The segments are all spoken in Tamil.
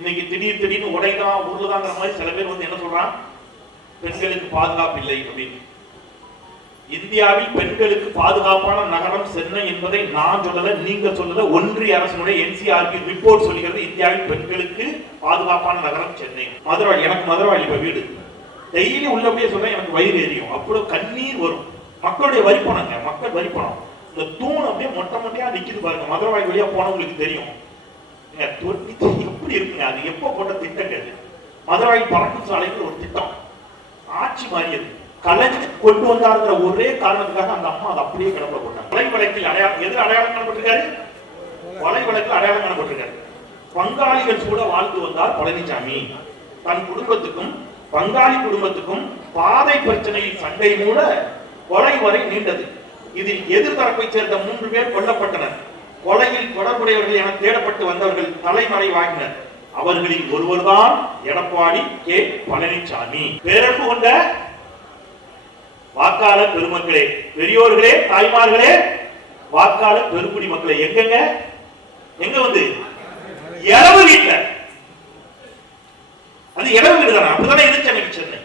இன்னைக்கு திடீர்னு உடைதான் உருளுதாங்கிற மாதிரி சில பேர் வந்து என்ன சொல்றான், பெண்களுக்கு பாதுகாப்பு இல்லை அப்படின்னு. இந்தியாவில் பெண்களுக்கு பாதுகாப்பான நகரம் சென்னை என்பதை நான் சொல்லல, நீங்க சொல்லல, ஒன்றிய அரசினுடைய NCRB ரிப்போர்ட் சொல்லுகிறது. இந்தியாவில் பெண்களுக்கு பாதுகாப்பான நகரம் சென்னை. மதுரவாழி, எனக்கு மதுரவாழி இப்ப வீடு, டெய்லி உள்ளபடியே சொல்றேன், எனக்கு வயிறு எரியும், அவ்வளவு கண்ணீர் வரும். மக்களுடைய வரிப்பணங்க, மக்கள் வரிப்பணம். இந்த தூண் அப்படியே மொட்டை மொட்டையா நிக்குது பாருங்க, மதுரவாழி வழியா போனவங்களுக்கு தெரியும் எப்படி இருக்குங்க. அது எப்போ போட்ட திட்டங்கள், மதுரவாழி பறக்கும் சாலைக்கு ஒரு திட்டம் ஆட்சி மாறியது, கலைஞர் கொண்டு வந்தாருங்கிற ஒரே காரணத்துக்காக அந்த அம்மா அதை அப்படியே கிடப்பில் போட்டாங்க. கொலை வழக்கில் அடையாளம், எதில் அடையாளம் காணப்பட்டிருக்காரு? கொலை வழக்கில் அடையாளம் காணப்பட்டிருக்காரு. பங்காளிகள் கூட வாழ்ந்து வந்தார் பழனிசாமி. தன் குடும்பத்துக்கும் பங்காளி குடும்பத்துக்கும் பாதை பிரச்சனையில் சண்டை மூட கொலை வரை நீண்டது. இதில் எதிர்த்தரப்பை சேர்ந்த 3 பேர் கொல்லப்பட்டனர். கொலையில் தொடர்புடையவர்கள் என தேடப்பட்டு வந்தவர்கள் தலைமறைவாகினர். அவர்களில் ஒருவர்தான் எடப்பாடி கே பழனிசாமி. பேரன்பு கொண்ட வாக்காளர் பெருமக்களே, பெரியோர்களே, தாய்மார்களே, வாக்காளர் பெருங்குடி மக்களே, எங்க வந்து இரவு வீட்டுல, அது இரவு வீடு தானே, அப்படித்தானே இருந்துச்சு அன்னைக்கு சென்னை.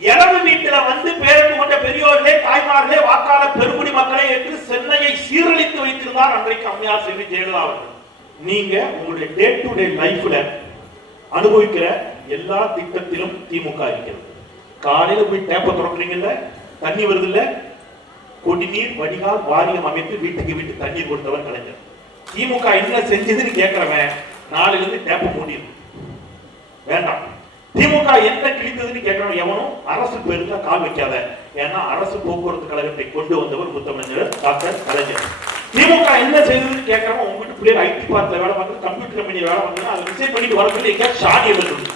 இரவு வீட்டுல வந்து பேரன்பு கொண்ட பெரியோர்களே, தாய்மார்களே, வாக்காளர் பெருங்குடி மக்களே என்று சென்னையை சீரழித்து வைத்திருந்தார் அன்றைக்கு அம்மையார் செல்வி ஜெயலலிதா அவர்கள். நீங்க உங்களுடைய டே டு டே லைஃப்ல அனுபவிக்கிற எல்லா திட்டத்திலும் திமுக இருக்கிறது. காலையில போய் டேப்ப திறக்கிறீங்கல்ல, தண்ணி வருது இல்ல, குடிநீர் வடிகால் வாரியம் அமைத்து வீட்டுக்கு வீட்டு தண்ணீர் கொடுத்தவன் கலைஞர். திமுக என்ன செஞ்சதுன்னு கேட்கிறவன் நாளையில இருந்து டேப்ப மூடிடும் வேண்டாம். திமுக என்ன கிழித்ததுன்னு கேட்கிறவன் எவனும் அரசு பேருந்தா கால் வைக்காத. ஏன்னா அரசு போக்குவரத்து கழகத்தை கொண்டு வந்தவர் முத்தமிழர் டாக்டர் கலைஞர். திமுக என்ன செய்ததுன்னு கேட்கிறவன் உங்க வீட்டு பிள்ளைகள் IT பார்ட்ல வேலை பார்த்து, கம்ப்யூட்டர் கம்பெனி வேலை பார்த்து, அதை ரிசைன் பண்ணிட்டு வரப்போ எங்க ஷாடி எழுத சொல்லு,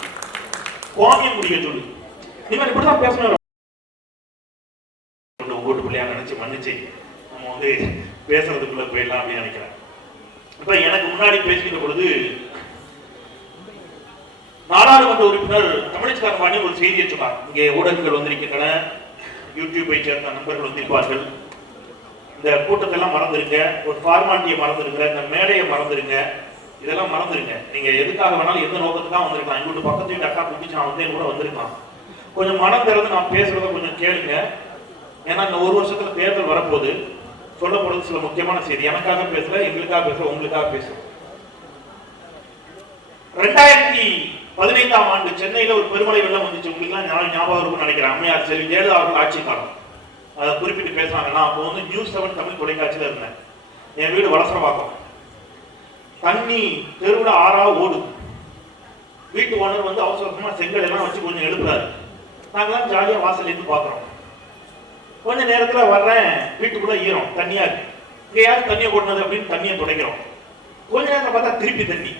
கோமியம் முடிக்க சொல்லு. இவன் இப்படிதான் பேசணும். ஓட்டு பிள்ளையா நினைச்சு மன்னிச்சு நம்ம வந்து பேசுறதுக்குள்ள போயிடலாம் அப்படின்னு நினைக்கிறேன். இப்ப எனக்கு முன்னாடி பேசுகிற பொழுது நாடாளுமன்ற உறுப்பினர் தமிழிசை பாணி ஒரு செய்தியை சொன்னார். இங்கே ஊடகங்கள் வந்திருக்கின்றன, யூடியூப்பை சேர்ந்த நண்பர்கள் வந்திருப்பார்கள். இந்த கூட்டத்தை எல்லாம் மறந்துருங்க, ஒரு ஃபார்மாலிட்டியை மறந்துருங்க, இந்த மேடையை மறந்துருங்க, இதெல்லாம் மறந்துருங்க. நீங்க எதுக்காக வேணாலும் எந்த நோக்கத்துக்காக வந்திருக்கலாம். எங்கூட்டு பக்கத்து வீட்டு அக்கா கூப்பிச்சு நான் வந்து கூட வந்திருக்கலாம். கொஞ்சம் மனம் திறந்து நான் பேசுறத கொஞ்சம் கேளுங்க. ஏன்னா இந்த 1 வருஷத்துல தேர்தல் வரப்போது, சொல்லப்படுறது சில முக்கியமான செய்தி. எனக்காக பேசல, எங்களுக்காக பேசல, உங்களுக்காக பேசுறேன். 2015ஆம் ஆண்டு சென்னையில ஒரு பெருமழை வெள்ளம் வந்துச்சு. உங்களுக்கு எல்லாம் ஞாபகம் இருக்கும்னு நினைக்கிறேன். அம்மையார் செல்வி ஜெயலலிதா அவர்கள் ஆட்சி காலம் அதை குறிப்பிட்டு பேசுறாங்க. நான் அப்போ வந்து News7 தமிழ் தொலைக்காட்சியில இருந்தேன். என் வீடு வலசரவாக்கம். தண்ணி தெருவுல ஆறா ஓடுது. வீட்டு ஓனர் வந்து அவசரமா செங்கல் எல்லாம் வச்சு கொஞ்சம் எழுப்புறாரு. நாங்கெல்லாம் ஜாலியா வாசல் இருந்து பாக்குறோம். கொஞ்ச நேரத்துல வர்றேன், வீட்டுக்குள்ள ஈரம், தண்ணியா இருக்கு. இங்க யாரும் தண்ணியை ஓடுனது அப்படின்னு தண்ணியை துடைக்கிறோம். கொஞ்ச நேரத்துல பார்த்தா திருப்பி தண்ணி.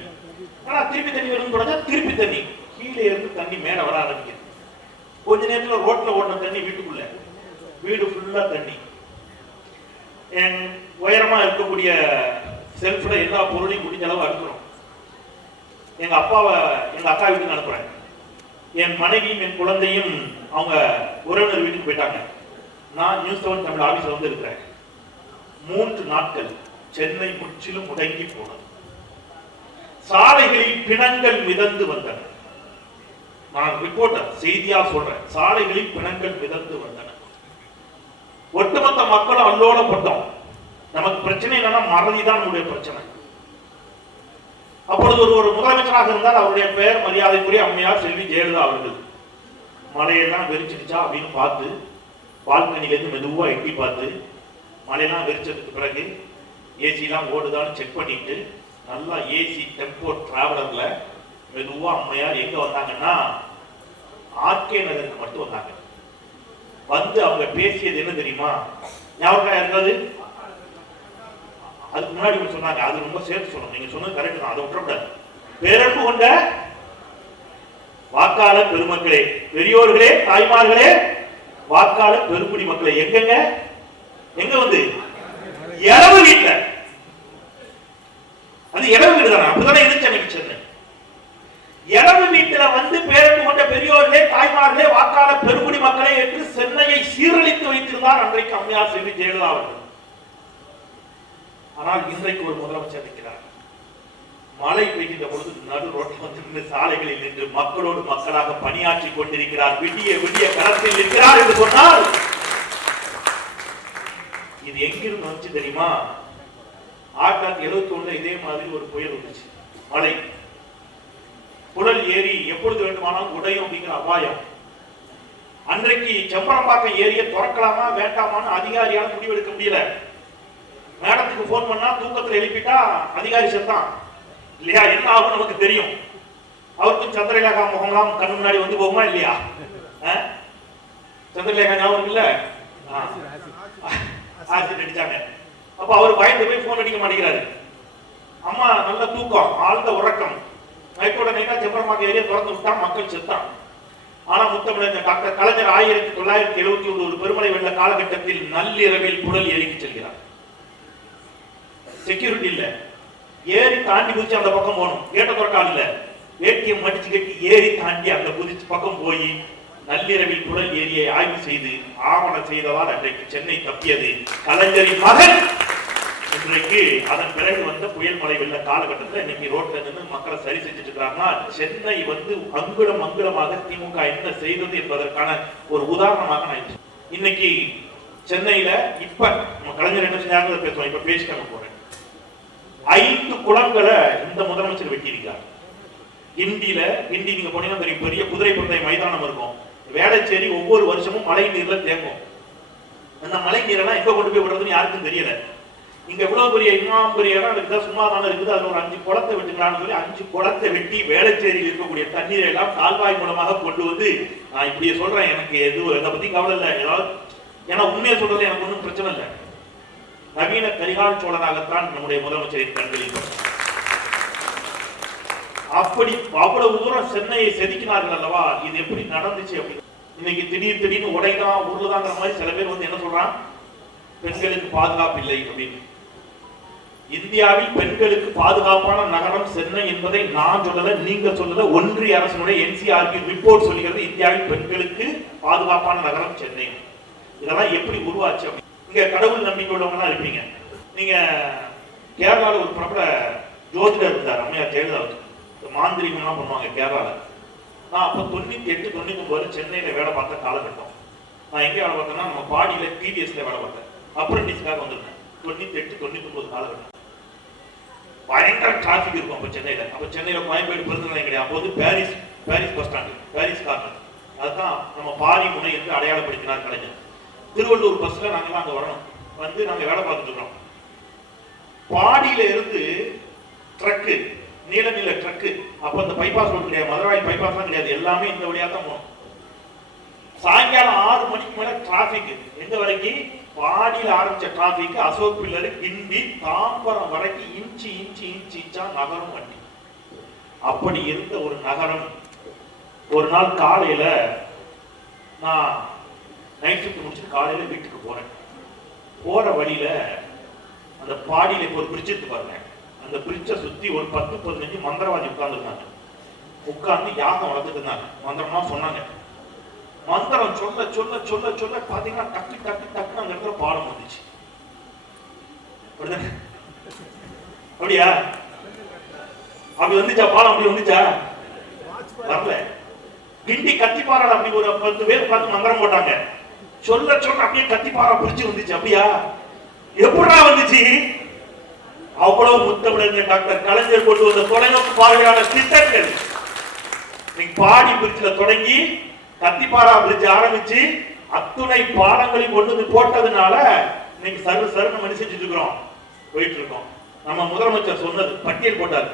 ஆனா திருப்பி தண்ணி வரும்னு தொடங்க, திருப்பி தண்ணி கீழே இருந்து தண்ணி மேல வர ஆரம்பிக்குது. கொஞ்ச நேரத்துல ரோட்ல ஓடின தண்ணி வீட்டுக்குள்ள, வீடு ஃபுல்லா தண்ணி. என் உயரமா இருக்கக்கூடிய செல்ஃப்ல எல்லா பொருளையும் முடிஞ்ச அளவு அனுப்புறோம். எங்க அப்பாவை எங்க அக்கா வீட்டுக்கு அனுப்புறேன். என் மனைவியும் என் குழந்தையும் அவங்க உறவினர் வீட்டுக்கு போயிட்டாங்க. நான் News7 தமிழ் ஆபீஸ்ல வந்து இருக்கிறேன். 3 நாட்கள் சென்னை முற்றிலும் முடங்கி போனது. சாலைகளில் பிணங்கள் மிதந்து வந்தன. நான் ரிப்போர்ட்டர், செய்தியா சொல்றேன். சாலைகளில் பிணங்கள் மிதந்து வந்தன. ஒட்டுமொத்த மக்களும் அல்லோலப்பட்டோம். நமக்கு பிரச்சனை என்னன்னா மறதிதான் நம்முடைய பிரச்சனை. அப்பொழுது ஒரு முதலமைச்சராக இருந்தால் அவருடைய பெயர் மரியாதைக்குரிய அம்மையார் செல்வி ஜெயலலிதா அவர்கள். மழையெல்லாம் வெறிச்சிடுச்சா அப்படின்னு பார்த்து, பால்கனிலேருந்து மெதுவா எட்டி பார்த்து, மழையெல்லாம் வெறிச்சதுக்கு பிறகு ஏசி எல்லாம் ஓடுதான்னு செக் பண்ணிட்டு, நல்லா ஏசி டெம்போ டிராவலர்ல மெதுவா அம்மையார் எங்க வந்தாங்கன்னா RK நகருக்கு மட்டும் வந்தாங்க. வந்து அவங்க பேசியது என்ன தெரியுமா? ஞாபகம் இருக்காது? அதுக்கு முன்னாடி சொன்னாங்க, அது ரொம்ப சேர்த்து சொல்லணும். நீங்க சொன்னது கரெக்ட் தான், அதை விட்டுறக்கூடாது. பேரன்பு கொண்ட வாக்காளர் பெருமக்களே, பெரியோர்களே, தாய்மார்களே, வாக்காளர் பெருங்குடி மக்களே, எங்க வந்து இரவு வீட்டுல, அது இரவு வீடு தானே, அப்படித்தானே இருந்துச்சு அன்னைக்கு சென்னை. இரவு வீட்டுல வந்து பேரன்பு கொண்ட பெரியோர்களே, தாய்மார்களே, வாக்காளர் பெருங்குடி மக்களே என்று சென்னையை சீரழித்து வைத்திருந்தார் அன்றைக்கு அம்மையார் செல்வி ஜெயலலிதா அவர்கள். ஆனால் இன்றைக்கு ஒரு முதலமைச்சர் இருக்கிறார். மழை பெய்கின்ற பொழுது நடு ரோட்டில் வந்து சாலைகளில் நின்று மக்களோடு மக்களாக பணியாற்றி கொண்டிருக்கிறார், விடிய விடிய களத்தில் இருக்கிறார் என்று சொன்னால் இது எங்கிருந்து வந்துச்சு தெரியுமா? 1971 இதே மாதிரி ஒரு புயல் வந்துச்சு, மழை. புழல் ஏரி எப்பொழுது வேண்டுமானாலும் உடையும் அப்படிங்கிற அபாயம். அன்றைக்கு செம்பரம்பாக்கம் ஏரியை திறக்கலாமா வேண்டாமான்னு அதிகாரியால முடிவெடுக்க முடியல. மேடத்துக்கு போன் பண்ணா தூக்கத்தில் எழுப்பிட்டா அதிகாரி செத்தான் இல்லையா? என்ன ஆகும் நமக்கு தெரியும். அவருக்கும் சந்திரலேகா முகம்லாம் கண்ணு முன்னாடி வந்து போகுமா இல்லையா? சந்திரலேகா ஞாபகம் இல்ல, ஆசிட் அடிச்சாங்க. அப்ப அவர் பயந்து போய் போன் அடிக்க மாட்டேங்கிறாரு. அம்மா நல்ல தூக்கம், ஆழ்ந்த உறக்கம். நைட்டோட நைட்டா செம்பரம்பாக்கம் ஏரியா திறந்து விட்டா மக்கள் செத்தான். ஆனா முத்தமிழர் டாக்டர் கலைஞர் 1971 ஒரு பெருமழை வெள்ள காலகட்டத்தில் நள்ளிரவில் புழல் ஏரிக்கு செல்கிறார். செக்யூரிட்டி இல்ல, ஏரி தாண்டி குதிச்சு அந்த பக்கம் போகணும். கேட்ட திறக்கால் இல்ல, ஏடிஎம் மடிச்சு கட்டி ஏரி தாண்டி அந்த குதிச்சு பக்கம் போய் நள்ளிரவில் புழல் ஏரியை ஆய்வு செய்து ஆவணம் செய்ததால் அன்றைக்கு சென்னை தப்பியது. கலைஞரின் மகன் இன்றைக்கு அதன் பிறகு வந்த புயல் மழை வெள்ள காலகட்டத்தில் இன்னைக்கு ரோட்ல நின்று மக்களை சரி செஞ்சுட்டு இருக்காங்கன்னா சென்னை வந்து அங்குலம் அங்குலமாக திமுக என்ன செய்தது என்பதற்கான ஒரு உதாரணமாக நான் இன்னைக்கு சென்னையில இப்ப நம்ம கலைஞர் என்ன செஞ்சாங்க பேசுவோம். இப்ப பேசிக்காம போறேன். 5 குளங்களை இந்த முதலமைச்சர் வெட்டியிருக்கார். கிண்டி நீங்க போனீங்கன்னா தெரியும், பெரிய குதிரை பந்தய மைதானம் இருக்கும். வேளச்சேரி ஒவ்வொரு வருஷமும் மழை நீர்ல தேங்கும். அந்த மழை நீரெல்லாம் எங்க கொண்டு போய் விடுறதுன்னு யாருக்கும் தெரியல. இங்க இவ்வளவு பெரிய இன்னும் பெரிய இடம் இருக்குது, சும்மா தானே இருக்குது, அதுல ஒரு 5 குளத்தை வெட்டுக்கலாம்னு சொல்லி 5 குளத்தை வெட்டி வேளச்சேரியில் இருக்கக்கூடிய தண்ணீரை எல்லாம் கால்வாய் மூலமாக கொண்டு வந்து, நான் இப்படியே சொல்றேன், எனக்கு எதுவும் இதை பத்தி கவலை இல்லை. ஏதாவது ஏன்னா உண்மையை சொல்றது எனக்கு ஒன்றும் பிரச்சனை இல்லை. நவீன கரிகால் சோழனாகத்தான் நம்முடைய முதலமைச்சரின் கண்களில் அப்படி அவ்வளவு தூரம் சென்னையை செதுக்கினார்கள் அல்லவா? இது எப்படி நடந்துச்சு அப்படின்னு இன்னைக்கு திடீர்னு உடைதான் உருளுதாங்கிற மாதிரி சில பேர் வந்து என்ன சொல்றான், பெண்களுக்கு பாதுகாப்பு இல்லை அப்படின்னு. இந்தியாவில் பெண்களுக்கு பாதுகாப்பான நகரம் சென்னை என்பதை நான் சொல்லல, நீங்க சொல்லல, ஒன்றிய அரசுடைய NCRB ரிப்போர்ட் சொல்லுகிறது இந்தியாவில் பெண்களுக்கு பாதுகாப்பான நகரம் சென்னை. இதெல்லாம் எப்படி உருவாச்சு? இங்க கடவுள் நம்பிக்கை உள்ளவங்க இருப்பீங்க. நீங்க கேரளாவில் ஒரு பிரபல ஜோதிடர் இருந்தார், அம்மையார் ஜெயலலிதா. மாந்திரிகம்லாம் பண்ணுவாங்க கேரளால. நான் அப்ப 98, 99 சென்னையில வேலை பார்த்த காலகட்டம். நான் எங்க வேலை பார்த்தேன்னா நம்ம பாடியில TVSல வேலை பார்த்தேன். அப்ரண்டிஸ்க்காக வந்திருந்தேன். 98, 99 காலகட்டம். பயங்கர டிராபிக் இருக்கும் அப்ப சென்னையில. அப்ப சென்னையில கோயம்பேடு பிறந்தது கிடையாது. அப்போ வந்து Paris bus stand, Paris corner, அதுதான் நம்ம பாரி முனை என்று அடையாளப்படுத்தினார் கலைஞர். திருவள்ளூர் பஸ்ல நாங்கெல்லாம் அங்க வரணும், வந்து நாங்க வேலை பார்த்துட்டு இருக்கோம். பாடியில இருந்து ட்ரக்கு, நீல ட்ரக்கு. அப்ப அந்த பைபாஸ் ரோடு கிடையாது, மதுராயில் பைபாஸ்லாம் கிடையாது, எல்லாமே இந்த வழியா தான் போகணும். சாயங்காலம் 6 மணிக்கு மேல டிராபிக் எங்க வரைக்கும்? பாடியில் ஆரம்பிச்ச டிராபிக் அசோக் பில்லர் கிண்டி தாம்பரம் வரைக்கும் இன்ச்சா நகரம் வண்டி. அப்படி இருந்த ஒரு நகரம் ஒரு நாள் காலையில நான் நைட் ஷிஃப்ட் முடிச்சுட்டு காலையில வீட்டுக்கு போறேன். போற வழியில அந்த பாடியில இப்போ ஒரு பிரிட்ஜ் இருக்கு பாருங்க, அந்த பிரிட்ஜை சுத்தி ஒரு 10-15 மந்திரவாதி உட்கார்ந்துருந்தாங்க. உட்கார்ந்து யாகம் வளர்த்துட்டு இருந்தாங்க. மந்திரமா சொன்னாங்க. மந்திரம் சொல்ல சொல்ல சொல்ல சொல்ல பாத்தீங்கன்னா டக்கு டக்கு டக்குன்னு அந்த இடத்துல பாலம் வந்துச்சு. அப்படியா? அப்படி வந்துச்சா பாலம்? அப்படி வந்துச்சா? வரல. கிண்டி கத்திப்பாறை அப்படி ஒரு 10 பேர் பார்த்து மந்திரம் போட்டாங்க. சொல்ல சொல்ல அப்படியே கத்திப்பாறை பிரிச்சு வந்துச்சு. அப்படியா? எப்படா வந்துச்சு? அவ்வளவு முத்தமிழர் டாக்டர் கலைஞர் கொண்டு வந்த தொலைநோக்கு பார்வையான திட்டங்கள். நீங்க பாடி பிரிட்ஜ்ல தொடங்கி கத்திப்பாரா பிரிட்ஜ் ஆரம்பிச்சு அத்துணை பாலங்களையும் கொண்டு வந்து போட்டதுனால இன்னைக்கு சர்வ மணி செஞ்சுட்டு இருக்கிறோம், போயிட்டு இருக்கோம். நம்ம முதலமைச்சர் சொன்னது பட்டியல் போட்டார்,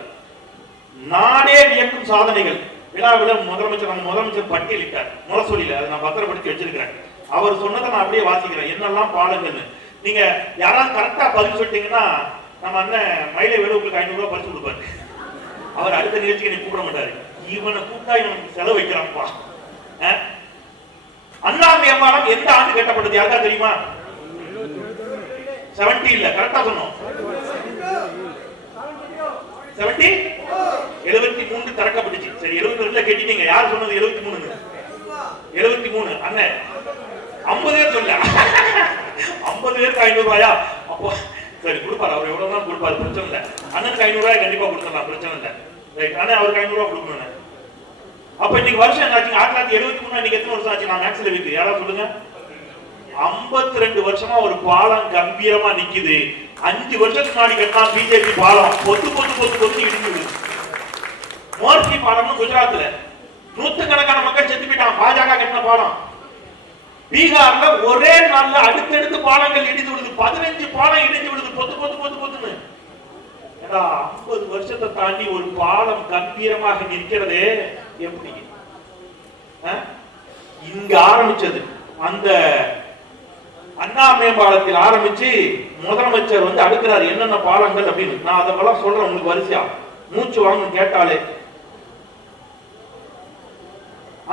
நாடே வியக்கும் சாதனைகள். விழாவில முதலமைச்சர் பட்டியலிட்டார், முரசொலியில. அதை நான் பத்திரப்படுத்தி வச்சிருக்கிறேன். அவர் சொன்னதை நான் அப்படியே வாசிக்கிறேன், என்னெல்லாம் பாலங்கள்னு. நீங்க யாராவது கரெக்டா பதில் சொல்லிட்டீங்கன்னா நம்ம அண்ணன் மயிலை வேலை உங்களுக்கு 500 ரூபாய் பரிசு கொடுப்பாரு. அவர் அடுத்த நிகழ்ச்சிக்கு நீ கூப்பிட மாட்டாரு, இவனை கூப்பிட்டா இவனுக்கு செலவு வைக்கிறான்ப்பா. அண்ணாமலை அம்மாளம் எந்த ஆண்டு கட்டப்பட்டது யாருக்கா தெரியுமா? 70 இல்ல, கரெக்டா சொன்னோம். 73 திறக்கப்பட்டுச்சு. சரி, 72 கேட்டீங்க. யார் சொன்னது 73? 73 அண்ணன் 50 பேர் சொல்ல. 50 பேருக்கு 500 ரூபாயா? அப்போ சரி கொடுப்பாரு, அவர் எவ்வளவு தான் கொடுப்பாரு, பிரச்சனை இல்லை. அண்ணனுக்கு 500 ரூபாய் கண்டிப்பா கொடுத்துடலாம், பிரச்சனை இல்லை. ரைட், ஆனா அவருக்கு 500 ரூபாய் கொடுக்கணும். அப்ப இன்னைக்கு வருஷம் என்ன ஆச்சு? 1973 இன்னைக்கு எத்தனை வருஷம் ஆச்சு? நான் மேக்ஸ்ல இருக்கு, யாராவது சொல்லுங்க. 52 வருஷமா ஒரு பாலம் கம்பீரமா நிக்குது. 5 வருஷத்துக்கு முன்னாடி கட்டினா பிஜேபி பாலம் பொத்து பொத்து பொத்து பொத்து இடிக்குது. மோர்சி பாலம்னு குஜராத்ல நூத்துக்கணக்கான மக்கள் செத்து போயிட்டான், பாஜக கட்டின பாலம். பீகார்ல ஒரே நாள்ல அடுத்தடுத்து பாலங்கள் இடிந்து விடுது, 15 பாலம் இடிஞ்சு விடுது, பொத்து பொத்து பொத்து பொத்துன்னு. 50 வருஷத்தை தாண்டி ஒரு பாலம் கம்பீரமாக நிற்கிறதே எப்படி? இங்க ஆரம்பிச்சது அந்த அண்ணா மேம்பாலத்தில் ஆரம்பிச்சு முதலமைச்சர் வந்து அடுக்கிறார் என்னென்ன பாலங்கள் அப்படின்னு. நான் அதெல்லாம் சொல்றேன் உங்களுக்கு வரிசையா, மூச்சு வாங்க கேட்டாலே.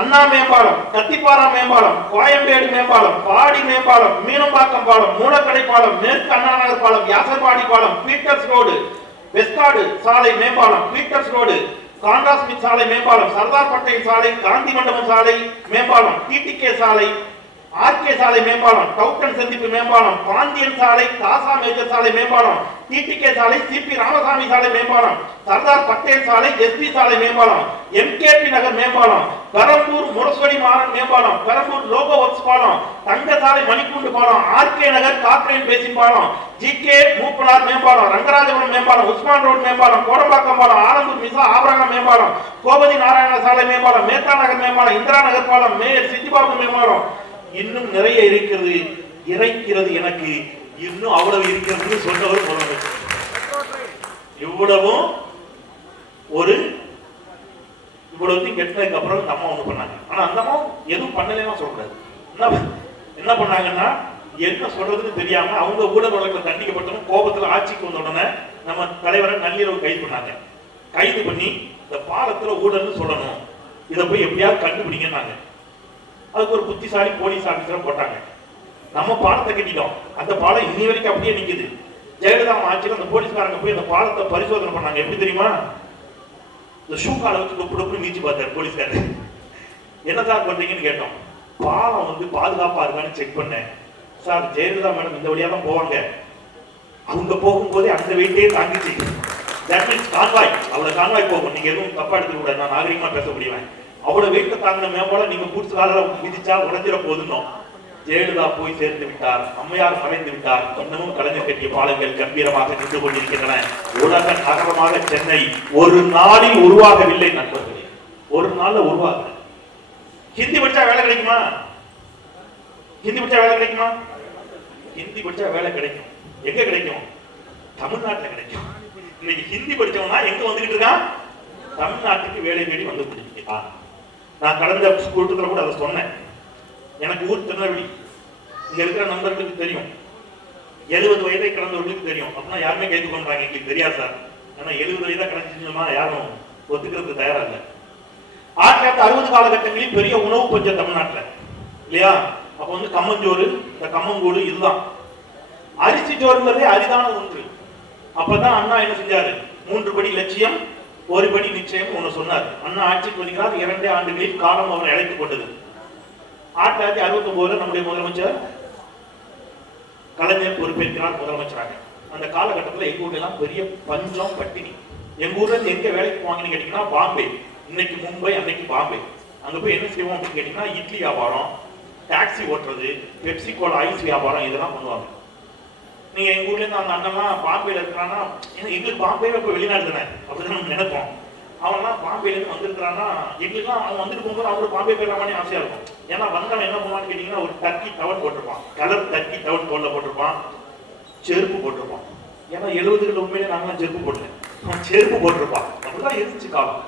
அண்ணா மேம்பாலம், கத்திப்பாரா மேம்பாலம், கோயம்பேடு மேம்பாலம், பாடி மேம்பாலம், மீனம்பாக்கம் பாலம், மூலக்கடை பாலம், மேற்கு அண்ணா நகர் பாலம், யாசர்பாடி பாலம், பீட்டர்ஸ் ரோடு, வெஸ்டாடு சாலை மேம்பாலம், பீட்டர்ஸ் ரோடு, சாண்டா ஸ்மித் சாலை மேம்பாலம், சர்தார் பட்டேல் சாலை, காந்தி மண்டபம் சாலை மேம்பாலம், டிடிகே சாலை, ஆர்கே சாலை மேம்பாலம், டவுட்டன் சந்திப்பு மேம்பாலம், பாண்டியன் சாலை, காசா மேஜர் சாலை மேம்பாலம், டிடிகே சாலை, சிபி ராமசாமி சாலை மேம்பாலம், சர்தார் பட்டேல் சாலை, எஸ்பி சாலை மேம்பாலம், எம்கேபி நகர் மேம்பாலம், பெரம்பூர் முரசொலி மாறன் மேம்பாலம், பெரம்பூர் லோகோ ஒர்க்ஸ் பாலம், தங்க சாலை மணிக்கூண்டு பாலம், ஆர்கே நகர் காக்ரேன் பேசின் பாலம், ஜிகே மூப்பனார் மேம்பாலம், ரங்கராஜபுரம் மேம்பாலம், உஸ்மான் ரோடு மேம்பாலம், கோடம்பாக்கம் பாலம், ஆலந்தூர் மிசா ஆபரகம் மேம்பாலம், கோபதி நாராயண சாலை மேம்பாலம், மேத்தா நகர் மேம்பாலம், இந்திரா நகர் பாலம், மேயர் சித்திபாபு மேம்பாலம். இன்னும் நிறைய இருக்கிறது, இறைக்கிறது எனக்கு இன்னும் அவ்வளவு இருக்கிறது சொன்னவர் முதலமைச்சர். இவ்வளவும் ஒரு இவ்வளவு கெட்டதுக்கு அப்புறம் இந்த அம்மா ஒண்ணு பண்ணாங்க. ஆனா அந்த அம்மா எதுவும் பண்ணலையா சொல்றாரு. என்ன பண்ணாங்கன்னா என்ன சொல்றதுன்னு தெரியாம அவங்க ஊடக வழக்கில் தண்டிக்கப்பட்டவங்க கோபத்துல ஆட்சிக்கு வந்த உடனே நம்ம தலைவரை நள்ளிரவு கைது பண்ணாங்க. கைது பண்ணி இந்த பாலத்துல ஊழல்னு சொல்லணும், இதை போய் எப்படியாவது கண்டுபிடிங்கன்னாங்க. அதுக்கு ஒரு புத்திசாலி போலீஸ் ஆபீசரை போட்டாங்க. நம்ம பாலத்தை கட்டிட்டோம், அந்த பாலம் இன்னி வரைக்கும் அப்படியே நிக்குது. ஜெயலலிதா ஆட்சியில் அந்த போலீஸ்காரங்க போய் அந்த பாலத்தை பரிசோதனை பண்ணாங்க. எப்படி தெரியுமா? இந்த ஷூ காலை வச்சு டொப்பு நீச்சு பார்த்தாரு போலீஸ்காரர். என்ன சார் பண்றீங்கன்னு கேட்டோம். பாலம் வந்து பாதுகாப்பா இருக்கான்னு செக் பண்ணேன் சார். ஜெயலலிதா மேடம் இந்த வழியா தான் போவாங்க, அவங்க போகும்போதே அந்த வெயிட்டே தாங்கிச்சு. தட் மீன்ஸ் கான்வாய், அவ்வளவு கான்வாய் போகும். நீங்க எதுவும் தப்பா எடுத்துக்க கூடாது, நான் நாகரிகமா பேச முடியுவேன். அவ்வளவு வெயிட்ட தாங்கின மேம்போல நீங்க புடிச்சு கால மிதிச்சா உடஞ்சிட போதும். ஜெயலலிதா போய் சேர்ந்து விட்டார், அம்மையார் மறைந்து விட்டார். இன்னமும் கலைஞர் கட்டிய பாலங்கள் கம்பீரமாக நின்று கொண்டிருக்கின்றன. உலக நகரமாக சென்னை ஒரு நாளில் உருவாகவில்லை நண்பர்களே, ஒரு நாள்ல உருவாக. ஹிந்தி படிச்சா வேலை கிடைக்குமா? ஹிந்தி படிச்சா வேலை கிடைக்குமா? ஹிந்தி படிச்சா வேலை கிடைக்கும். எங்க கிடைக்கும்? தமிழ்நாட்டில் கிடைக்கும். இன்னைக்கு ஹிந்தி படிச்சவனா எங்க வந்துகிட்டு இருக்கான்? தமிழ்நாட்டுக்கு வேலை தேடி வந்து கொடுத்துருக்கா. நான் கடந்த கூட்டத்தில் கூட அதை சொன்னேன். எனக்கு ஊர் திருநெல்வேலி, இங்க இருக்கிற நண்பர்களுக்கு தெரியும், 70 வயதை கடந்தவர்களுக்கு தெரியும். அப்படின்னா யாருமே கைது பண்றாங்க, எங்களுக்கு தெரியாது சார். ஆனா 70 வயதா கிடைச்சிருந்தோமா யாரும் ஒத்துக்கிறதுக்கு தயாரா இல்லை. 1960 காலகட்டங்களில் பெரிய உணவு பஞ்சம் தமிழ்நாட்டில் இல்லையா? அப்ப வந்து கம்மஞ்சோறு, இந்த கம்மங்கூழு, இதுதான் அரிசி சோறுங்கிறதே அரிதான ஒன்று. அப்பதான் அண்ணா என்ன செஞ்சாரு? 3 படி லட்சியம் 1 படி நிச்சயம் ஒண்ணு சொன்னார். அண்ணா ஆட்சிக்கு வருகிறார். 2 ஆண்டுகளில் காலம் அவர் அழைத்துக் கொண்டது. 1969 நம்முடைய முதலமைச்சர் கலைஞர் பொறுப்பேற்கிறார் முதலமைச்சராக. அந்த காலகட்டத்தில் எங்க ஊர்ல எல்லாம் பெரிய பஞ்சம், பட்டினி. எங்க ஊர்ல இருந்து எங்க வேலைக்கு போவாங்கன்னு கேட்டீங்கன்னா பாம்பே. இன்னைக்கு மும்பை, அன்னைக்கு பாம்பே. அங்க போய் என்ன செய்வோம் அப்படின்னு கேட்டீங்கன்னா இட்லி வியாபாரம், டாக்ஸி ஓட்டுறது, பெப்சி கோலா ஐஸ் வியாபாரம், இதெல்லாம் பண்ணுவாங்க. நீங்க எங்க ஊர்ல இருந்து அந்த அண்ணன்லாம் பாம்பேல இருக்கிறான்னா, எங்களுக்கு பாம்பேல இப்ப வெளிநாடு தானே அப்படிதான் நம்ம நினைப்போம். அவன்லாம் பாம்பேல இருந்து வந்திருக்கிறான்னா எங்களுக்குலாம் அவன் வந்துட்டு போகும்போது அவரு பாம்பே போயிடலாமான்னு ஆசையா இருக்கும். ஏன்னா வந்தவன் என்ன பண்ணுவான்னு கேட்டீங்கன்னா ஒரு டர்க்கி டவல் போட்டிருப்பான், கலர் டர்க்கி டவல் தோல்ல போட்டிருப்பான், செருப்பு போட்டிருப்பான். ஏன்னா 70கள் உண்மையிலே நாங்களாம் செருப்பு போடல, செருப்பு போட்டிருப்பான். அப்படிதான் இருந்துச்சு காலம்.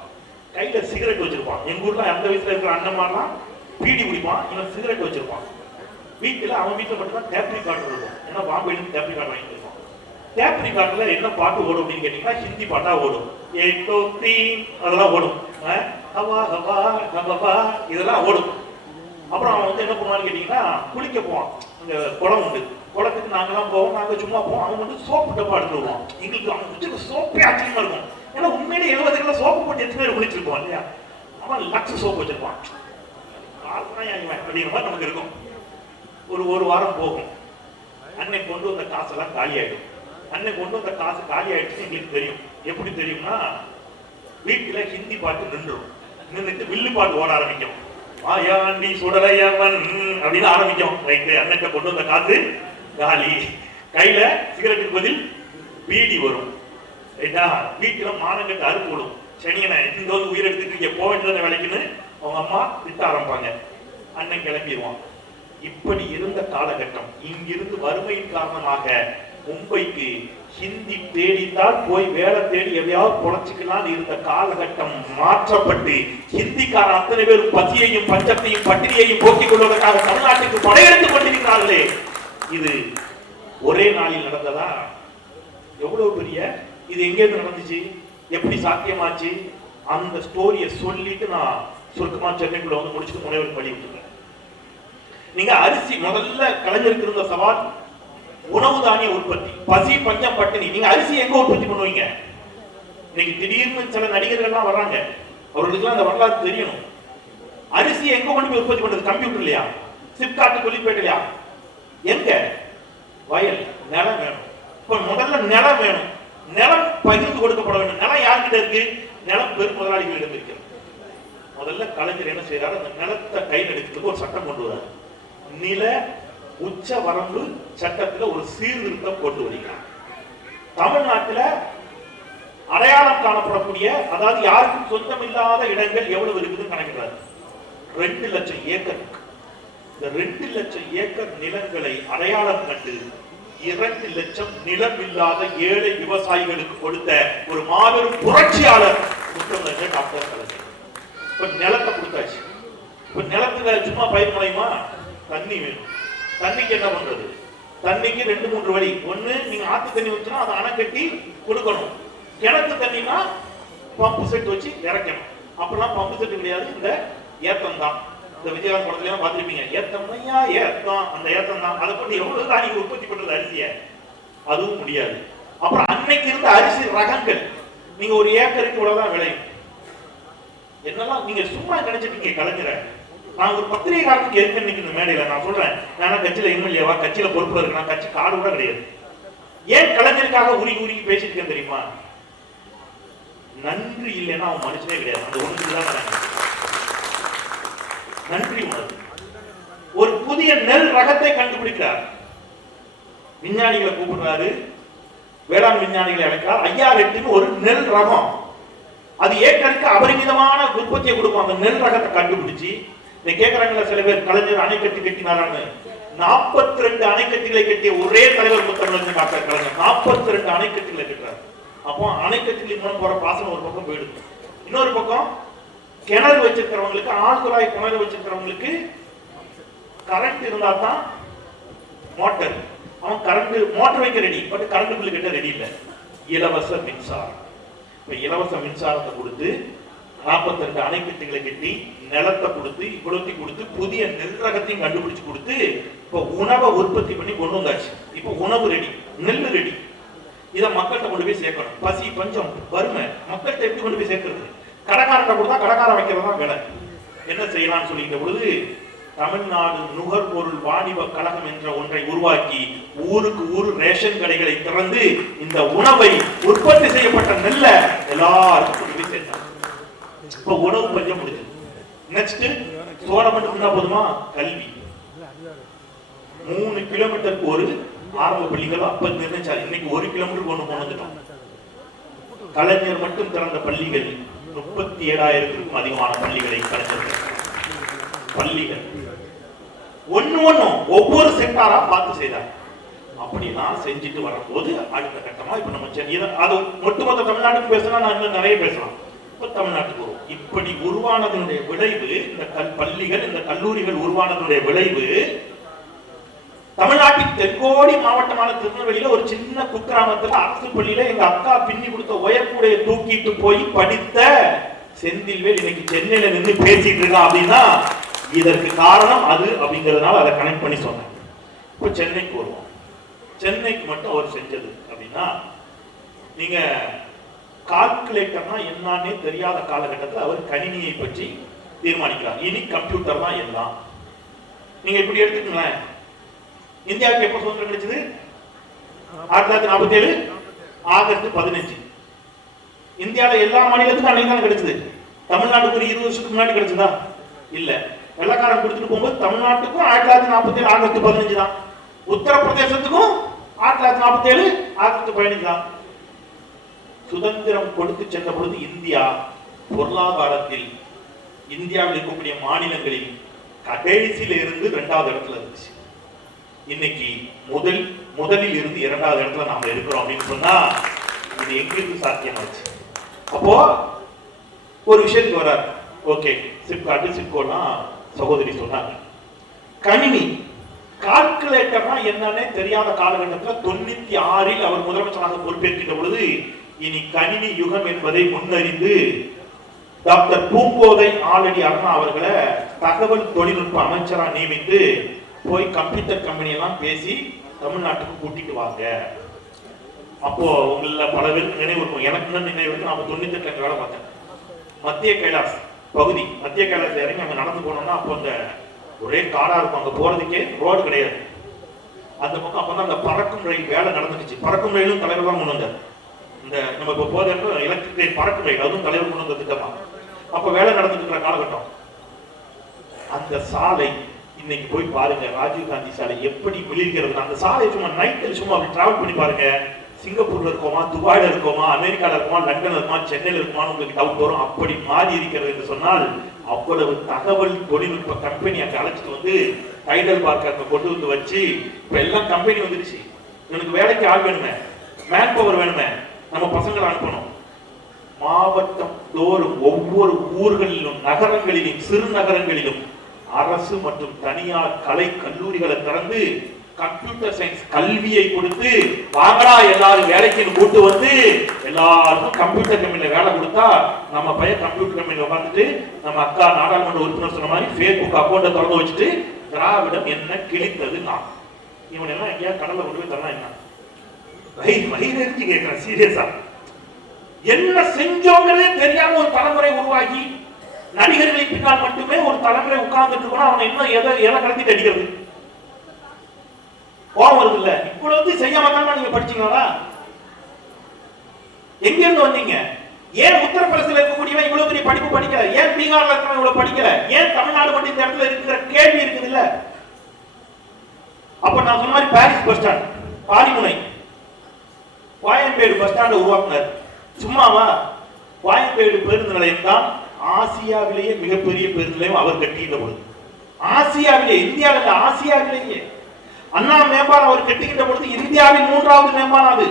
கையில சிகரெட் வச்சிருப்பான். எங்க ஊர்ல அந்த வயசுல இருக்கிற அண்ணன்மாரெல்லாம் பீடி குடிப்பான், இவன் சிகரெட் வச்சிருப்பான். வீட்டுல அவன் வீட்டுல மட்டும்தான் டேப் ரெக்கார்டர் இருக்கும். ஏன்னா பாம்பேல டேப் ரெக்கார்டர் வாங்கிட்டு இருப்பான். டேப் ரெக்கார்டர்ல என்ன பாட்டு ஓடும் அப்படின்னு கேட்டீங்கன்னா ஹிந்தி பாட்டா ஓடும். அதெல்லாம் ஓடும், இதெல்லாம் ஓடும். அப்புறம் அவன் வந்து என்ன பண்ணுவான்னு கேட்டீங்கன்னா குளிக்க போவான். அங்க குளம் உண்டு, குளத்துக்கு நாங்கெல்லாம் போவோம். நாங்க சும்மா போவோம். அவன் வந்து சோப்பு டப்பா எடுத்து வருவான். எங்களுக்கு அவன் வச்சு சோப்பே ஆச்சரியமா இருக்கும். ஏன்னா உண்மையிலே 70கள சோப்பு போட்டு எத்தனை பேர் குளிச்சிருப்பான் இல்லையா? அவன் லட்ச சோப்பு வச்சிருப்பான். அப்படிங்கிற மாதிரி நமக்கு இருக்கும். ஒரு வாரம் போகும். அன்னைக்கு கொண்டு வந்த காசெல்லாம் காலி ஆயிடும். அன்னைக்கு கொண்டு வந்த காசு காலி ஆயிடுச்சு எங்களுக்கு தெரியும். எப்படி தெரியும்னா, வீட்டுல ஹிந்தி பாட்டு நின்றுட்டு வில்லு பாட்டு ஓட ஆரம்பிக்கும். ஆயாண்டி சுடலையவன் அப்படின்னு ஆரம்பிக்கும். ரைட்டு, அன்னைக்கு கொண்டு வந்த காசு காலி. கையில சிகரெட்டுக்கு பதில் பீடி வரும். ரைட்டா, வீட்டுல மானங்கட்டு அறுப்பு விடும். சனியனை இந்த உயிர் எடுத்துட்டு போக வேண்டியதான வேலைக்குன்னு அவங்க அம்மா திட்ட ஆரம்பிப்பாங்க. அண்ணன் கிளம்பிடுவான். இப்படி இருந்த காலகட்டம். இங்கிருந்து வறுமையின் காரணமாக மும்பைக்கு ஹிந்தி தேடித்தான் போய் வேலை தேடி எதையாவது பொழைச்சிக்கலாம் இருந்த காலகட்டம் மாற்றப்பட்டு ஹிந்திக்கார அத்தனை பேரும் பசியையும் பஞ்சத்தையும் பட்டினியையும் போக்கிக் கொள்வதற்காக தமிழ்நாட்டுக்கு படையெடுத்துக் கொண்டிருக்கிறார்களே. இது ஒரே நாளில் நடந்ததா? எவ்வளவு பெரிய இது எங்கேருந்து நடந்துச்சு, எப்படி சாத்தியமாச்சு? அந்த ஸ்டோரியை சொல்லிட்டு நான் சுருக்கமா சென்னைக்குள்ள வந்து முடிச்சுட்டு முனைவர் பள்ளி விட்டுருக்கேன். நீங்க அரிசி முதல்ல கலைஞருக்கு இருந்த சவால் உணவு தானிய உற்பத்தி, பசி பஞ்சம் பட்டினி. நீங்க அரிசி எங்க உற்பத்தி பண்ணுவீங்க? இன்னைக்கு திடீர்னு சில நடிகர்கள்லாம் வர்றாங்க, அவர்களுக்கு அந்த வரலாறு தெரியணும். அரிசி எங்க கொண்டு போய் உற்பத்தி பண்றது? கம்ப்யூட்டர் இல்லையா, சிப்காட் தொழிற்பேட்டையா? எங்க? வயல், நிலம் வேணும். இப்ப முதல்ல நிலம் வேணும். நிலம் பகிர்ந்து கொடுக்கப்பட வேண்டும். நிலம் யார்கிட்ட இருக்கு? நிலம் பெரும் முதலாளிகளிடம் இருக்கிறது. முதல்ல கலைஞர் என்ன செய்யறாரு? அந்த நிலத்தை கையில் எடுக்கிறதுக்கு ஒரு சட்டம் கொண்டு வராரு. நில உச்ச வரம்பு சட்டத்துல ஒரு சீர்திருத்தம் கொண்டு வருகிறார். தமிழ்நாட்டில் அடையாளம் காணப்படக்கூடிய, அதாவது யாருக்கும் சொந்தம் இல்லாத இடங்கள் எவ்வளவு இருக்குதுன்னு கணக்கிடுறாரு. 2 லட்சம் ஏக்கர். இந்த 2 லட்சம் ஏக்கர் நிலங்களை அடையாளம் கண்டு 2 லட்சம் நிலம் இல்லாத ஏழை விவசாயிகளுக்கு கொடுத்த ஒரு மாபெரும் புரட்சியாளர் முத்தமிழர் டாக்டர் கலைஞர். இப்ப நிலத்தை கொடுத்தாச்சு. இப்ப நிலத்துல சும்மா பயிர் முளையுமா? தண்ணி வேணும். தண்ணிக்கு என்ன பண்றது? தண்ணிக்கு 2-3 வழி. ஒண்ணு, நீங்க ஆத்து தண்ணி வச்சுனா அதை அணை கட்டி கொடுக்கணும். கிணத்து தண்ணினா பம்பு செட் வச்சு இறக்கணும். அப்பெல்லாம் பம்பு செட் கிடையாது, இந்த ஏத்தம் தான். இந்த விஜயகாந்த் படத்துல எல்லாம் பார்த்திருப்பீங்க, ஏத்தம்யா ஏத்தம், அந்த ஏத்தம் தான். அதை கொண்டு எவ்வளவு தான் நீங்க உற்பத்தி பண்றது அரிசிய? அதுவும் முடியாது. அப்புறம் அன்னைக்கு இருந்த அரிசி ரகங்கள், நீங்க ஒரு ஏக்கருக்கு இவ்வளவுதான் விளையும். என்னெல்லாம் நீங்க சும்மா நினைச்சிட்டீங்க கலைஞரை. நான் ஒரு பத்திரிகை காலத்துக்கு எதுக்கு இன்னைக்கு இந்த மேடையில நான் சொல்றேன், நான் கட்சியில எம்எல்ஏவா, கட்சியில பொறுப்புல இருக்கேன், கட்சி கார்டு கூட கிடையாது. ஏன் கலைஞருக்காக உருகி பேசிட்டு தெரியுமா? நன்றி இல்லைன்னா அவன் மனுஷனே கிடையாது. அந்த ஒன்றுதான் நன்றி உணர்வு. ஒரு புதிய நெல் ரகத்தை கண்டுபிடிக்கிறார். விஞ்ஞானிகளை கூப்பிடுறாரு, வேளாண் விஞ்ஞானிகளை அழைக்கிறார். 5008 ஒரு நெல் ரகம், அது ஏக்கருக்கு அபரிமிதமான உற்பத்தியை கொடுக்கும். அந்த நெல் ரகத்தை கண்டுபிடிச்சு நீ கேட்கறாங்களா சில பேர், கலைஞர் அணைக்கட்டு கட்டினாரான்னு. 42 அணைக்கட்டுகளை கட்டிய ஒரே தலைவர் முத்தமிழர் டாக்டர் கலைஞர். 42 அணைக்கட்டுகளை கட்டுறாரு. அப்போ அணைக்கட்டுகளின் மூலம் போற பாசனம் ஒரு பக்கம் போயிடுது. இன்னொரு பக்கம் கிணறு வச்சிருக்கிறவங்களுக்கு, ஆழ்குழாய் கிணறு வச்சிருக்கிறவங்களுக்கு கரண்ட் இருந்தா தான் மோட்டர். அவன் கரண்ட் மோட்டர் வைக்க ரெடி, பட் கரண்ட் பில்லு கட்ட ரெடி இல்லை. இலவச மின்சாரம். இப்ப இலவச மின்சாரத்தை கொடுத்து 42 அணைக்கட்டுகளை கட்டி நிலத்தை கொடுத்து இவ்வளவு கொடுத்து புதிய நெல் ரகத்தையும் கண்டுபிடிச்சு கொடுத்து இப்ப உணவை உற்பத்தி பண்ணி கொண்டு வந்தாச்சு. இப்ப உணவு ரெடி, நெல் ரெடி. இதை மக்கள்கிட்ட கொண்டு போய் சேர்க்கணும். பசி பஞ்சம் வறுமை மக்கள்கிட்ட எப்படி கொண்டு போய் சேர்க்கிறது? கடைக்காரன் கொடுத்தா கடைக்காரன் வைக்கிறதா வேலை. என்ன செய்யலாம்னு சொல்லிக்கிட்ட பொழுது தமிழ்நாடு நுகர்பொருள் வாணிப கழகம் என்ற ஒன்றை உருவாக்கி ஊருக்கு ஊர் ரேஷன் கடைகளை திறந்து இந்த உணவை உற்பத்தி செய்யப்பட்ட நெல்ல எல்லாருக்கும் கொண்டு போய் சேர்த்தாங்க. இப்ப உணவு பஞ்சம் முடிஞ்சது. நெக்ஸ்ட் சோளம் மட்டும் இருந்தா போதுமா? கல்வி. 3 கிலோமீட்டருக்கு ஒரு ஆரம்ப பள்ளிகள் அப்ப நிர்ணயிச்சாரு. இன்னைக்கு 1 கிலோமீட்டருக்கு ஒண்ணு வந்துட்டோம். கலைஞர் மட்டும் திறந்த பள்ளிகள் 37,000க்கும் அதிகமான பள்ளிகளை கலைஞர் பள்ளிகள் ஒண்ணும் ஒவ்வொரு செக்டாரா பார்த்து செய்தார். அப்படிலாம் செஞ்சுட்டு வரும்போது அடுத்த கட்டமா இப்ப நம்ம அது ஒட்டுமொத்த தமிழ்நாட்டுக்கு பேசலாம், நான் இன்னும் நிறைய பேசலாம். இப்ப தமிழ்நாட்டுக்கு வரும். இப்படி உருவானதனுடைய விளைவு, இந்த பள்ளிகள் இந்த கல்லூரிகள் உருவானதனுடைய விளைவு, தமிழ்நாட்டின் தென்கோடி மாவட்டமான திருநெல்வேலியில ஒரு சின்ன குக்கிராமத்துல அரசு பள்ளியில எங்க அக்கா பின்னி கொடுத்த உயர்கூடைய தூக்கிட்டு போய் படித்த செந்தில்வேல் இன்னைக்கு சென்னையில நின்று பேசிட்டு இருக்கான். அப்படின்னா இதற்கு காரணம் அது அப்படிங்கிறதுனால அதை கனெக்ட் பண்ணி சொன்னேன். இப்ப சென்னைக்கு வருவோம். சென்னைக்கு மட்டும் அவர் செஞ்சது அப்படின்னா, நீங்க கால்குலேட்டர்னா என்னன்னே தெரியாத காலகட்டத்தில் அவர் கணினியை பற்றி தீர்மானிக்கிறார். இனி கம்ப்யூட்டர் தான் எல்லாம். நீங்க இப்படி எடுத்துக்கங்களேன், இந்தியாவுக்கு எப்ப சுதந்திரம் கிடைச்சது? 1947 ஆகஸ்ட் 15. இந்தியாவில் எல்லா மாநிலத்துக்கும் அன்னைக்கு தான் கிடைச்சது. தமிழ்நாட்டுக்கு ஒரு 20 வருஷத்துக்கு முன்னாடி கிடைச்சதா? இல்ல. வெள்ளக்காரன் கொடுத்துட்டு போகும்போது தமிழ்நாட்டுக்கும் 1947 ஆகஸ்ட் 15 தான். உத்தரப்பிரதேசத்துக்கும் 1947 ஆகஸ்ட் 15 தான். சுதந்திரம் கொடுத்து சென்ற பொழுது இந்தியா பொருளாதாரத்தில் இந்தியாவில் இருக்கக்கூடிய மாநிலங்களில் கடைசியில இருந்து 2வது இடத்துல இருந்துச்சு. இன்னைக்கு முதலில் இருந்து 2வது இடத்துல நாம இருக்கிறோம் அப்படின்னு சொன்னா இது எங்கிருந்து சாத்தியமாச்சு? அப்போ ஒரு விஷயத்துக்கு வராரு. ஓகே, சிப்கோலாம் சகோதரி சொன்னாங்க. கணினி கால்குலேட்டர்னா என்னன்னே தெரியாத காலகட்டத்தில் 96 அவர் முதலமைச்சராக பொறுப்பேற்கின்ற பொழுது இனி கணினி யுகம் என்பதை முன்னறிந்து டாக்டர் பூங்கோதை ஆலடி அருணா அவர்களை தகவல் தொழில்நுட்ப அமைச்சரா நியமித்து போய் கம்ப்யூட்டர் கம்பெனி எல்லாம் பேசி தமிழ்நாட்டுக்கு கூட்டிட்டு வாங்க. அப்போ உங்கள பல பேருக்கு நினைவு இருக்கும், எனக்கு தான் நினைவு இருக்கு. நான் 98 வேலை பார்த்தேன். மத்திய கைலாஸ் பகுதி, மத்திய கைலாஸ் இறங்கி அங்க நடந்து போனோம்னா அப்போ அந்த ஒரே காடா இருக்கும், அங்க போறதுக்கே ரோடு கிடையாது. அந்த பக்கம் அப்பதான் அந்த பறக்கும் ரயில் வேலை நடந்துச்சு. பறக்கும் ரயிலும் தலைவர் தான் கொண்டு வந்தார். இந்த நம்ம இப்போ போத எலக்ட்ரிக் ட்ரெயின் பறக்கும் ரயில், அதுவும் தலைவர் கொண்டு வந்த திட்டம் தான். அப்ப வேலை நடந்துட்டு இருக்கிற காலகட்டம். அந்த சாலை இன்னைக்கு போய் பாருங்க, ராஜீவ் காந்தி சாலை எப்படி விழிக்கிறது. அந்த சாலை சும்மா நைட்டில் சும்மா அப்படி டிராவல் பண்ணி பாருங்க. சிங்கப்பூர்ல இருக்கோமா, துபாயில இருக்கோமா, அமெரிக்கால இருக்கோமா, லண்டன்ல இருக்குமா, சென்னையில இருக்குமான்னு உங்களுக்கு டவுட் வரும். அப்படி மாறி இருக்கிறது என்று சொன்னால் அவ்வளவு தகவல் தொழில்நுட்ப கம்பெனி அங்க அழைச்சிட்டு வந்து டைடல் பார்க்க அங்க கொண்டு வந்து வச்சு இப்ப எல்லாம் கம்பெனி வந்துருச்சு. எனக்கு வேலைக்கு ஆள் வேணுமே, மேன் பவர் வேணுமே, நம்ம பசங்களை அனுப்பணும். மாவட்டம் தோறும் ஒவ்வொரு ஊர்களிலும் நகரங்களிலும் சிறு நகரங்களிலும் அரசு மற்றும் தனியார் கலை கல்லூரிகளை திறந்து கம்ப்யூட்டர் சயின்ஸ் கல்வியை கொடுத்து வாங்கடா எல்லாரும் வேலைக்கு கூட்டு வந்து எல்லாருக்கும் கம்ப்யூட்டர் கம்பெனில வேலை கொடுத்தா நம்ம பையன் கம்ப்யூட்டர் கம்பெனில உட்காந்துட்டு நம்ம அக்கா நாடாளுமன்ற உறுப்பினர் சொன்ன மாதிரி ஃபேஸ்புக் அக்கௌண்ட்டை திறந்து வச்சுட்டு திராவிடம் என்ன கிழித்தது நான் இவன் எல்லாம் எங்கேயா கடலை கொண்டு போய் தரலாம் என்ன வயிறு கேட்கிறேன் சீரியஸா. என்ன செஞ்சோங்கிறதே தெரியாம ஒரு தலைமுறை உருவாகி நடிகர்களின் பின்னால் மட்டுமே ஒரு தலைமுறை உட்கார்ந்துட்டு இருக்கணும். அவன் இன்னும் எதை கலத்திட்டு அடிக்கிறது கோபம் வருது இல்ல. இவ்வளவு செய்யாம தான் நீங்க படிச்சீங்களா? எங்க இருந்து வந்தீங்க? ஏன் உத்தரப்பிரதேசத்துல இருக்கக்கூடியவன் இவ்வளவு பெரிய படிப்பு படிக்கல? ஏன் பீகார்ல இருக்கவன் இவ்வளவு படிக்கல? ஏன் தமிழ்நாடு மட்டும் இந்த இடத்துல இருக்கிற கேள்வி இருக்குது இல்ல. அப்ப நான் சொன்ன மாதிரி Parrys bus stand, Parimunai, Koyambedu bus stand உருவாக்குனார். சும்மாவா? கோயம்பேடு பேருந்து நிலையம் தான் ஆசியாவிலேயே மிகப்பெரிய பேருந்து நிலையம் அவர் கட்டியிருந்த பொழுது. ஆசியாவிலே, இந்தியாவில் ஆசியாவிலேயே அண்ணா மேம்பாலம் அவர் கட்டுகின்ற பொழுது இந்தியாவில் 3வது மேம்பாலம் அது.